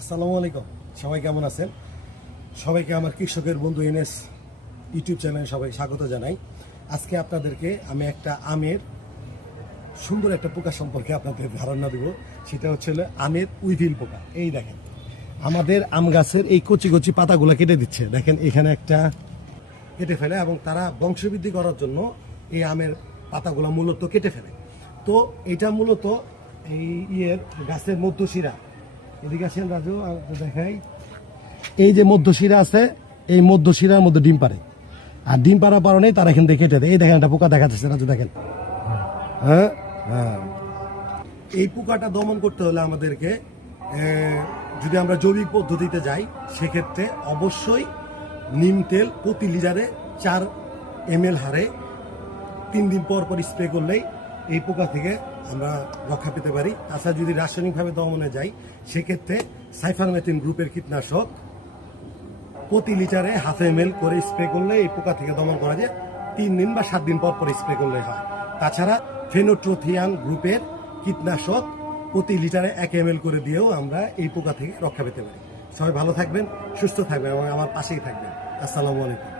আসসালামু আলাইকুম। সবাই কেমন আছেন? সবাইকে আমার কৃষকের বন্ধু এনএস ইউটিউব চ্যানেলে সবাই স্বাগত জানাই। আজকে আপনাদেরকে আমি একটা আমের সুন্দর একটা পোকা সম্পর্কে আপনাদের ধারণা দেব। সেটা হচ্ছে আমের উইভিল পোকা। এই দেখেন, আমাদের আম গাছের এই কচি কচি পাতাগুলো কেটে দিচ্ছে। দেখেন এখানে একটা কেটে ফেলে এবং তারা বংশবৃদ্ধি করার জন্য এই আমের পাতাগুলো মূলত কেটে ফেলে। তো এটা মূলত এই গাছের মধ্যশিরা, এদিকে আসেন রাজু, দেখাই। এই যে মধ্যশিরা আছে, এই মধ্যশিরার মধ্যে ডিম পারে, আর ডিম পাড়ার কারণে তারা এখান থেকে কেটে দেয়। এই দেখেন একটা পোকা দেখা যাচ্ছে রাজু, দেখেন। হ্যাঁ হ্যাঁ, এই পোকাটা দমন করতে হলে আমাদেরকে যদি আমরা জৈবিক পদ্ধতিতে যাই, সেক্ষেত্রে অবশ্যই নিম তেল প্রতি লিটারে 4 ml হারে 3 দিন পর পর স্প্রে করলেই এই পোকা থেকে আমরা রক্ষা পেতে পারি। তাছাড়া যদি রাসায়নিকভাবে দমনে যাই, সেক্ষেত্রে সাইফারমেথিন গ্রুপের কীটনাশক প্রতি লিটারে 1/2 ml করে স্প্রে করলে এই পোকা থেকে দমন করা যায়। 3 দিন বা 7 দিন পর পর স্প্রে করলে হয়। তাছাড়া ফেনোট্রোথিয়ান গ্রুপের কীটনাশক প্রতি লিটারে 1 ml করে দিয়েও আমরা এই পোকা থেকে রক্ষা পেতে পারি। সবাই ভালো থাকবেন, সুস্থ থাকবেন এবং আমার পাশেই থাকবেন। আসসালামু আলাইকুম।